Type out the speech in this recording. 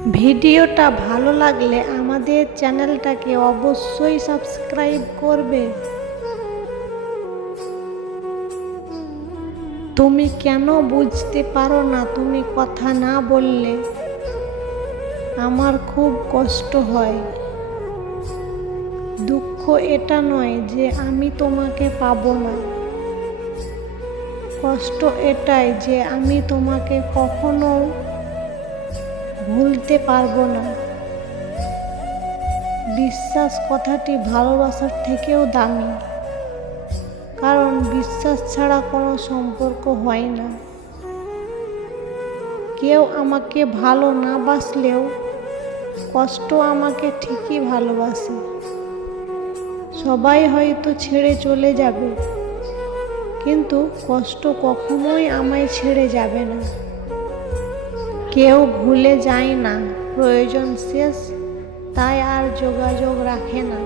ভিডিওটা ভালো লাগলে আমাদের চ্যানেলটাকে অবশ্যই সাবস্ক্রাইব করবে। তুমি কেন বুঝতে পারো না? তুমি কথা না বললে আমার খুব কষ্ট হয়। দুঃখ এটা নয় যে আমি তোমাকে পাবো না, কষ্ট এটাই যে আমি তোমাকে কখনো ভুলতে পারবো না। বিশ্বাস কথাটি ভালোবাসার থেকেও দামি, কারণ বিশ্বাস ছাড়া কোনো সম্পর্ক হয় না। কেউ আমাকে ভালো না বাসলেও কষ্ট আমাকে ঠিকই ভালোবাসে। সবাই হয়তো ছেড়ে চলে যাবে, কিন্তু কষ্ট কখনোই আমায় ছেড়ে যাবে না। কেউ ভুলে যায় না, প্রয়োজন শেষ তাই আর যোগাযোগ রাখে না।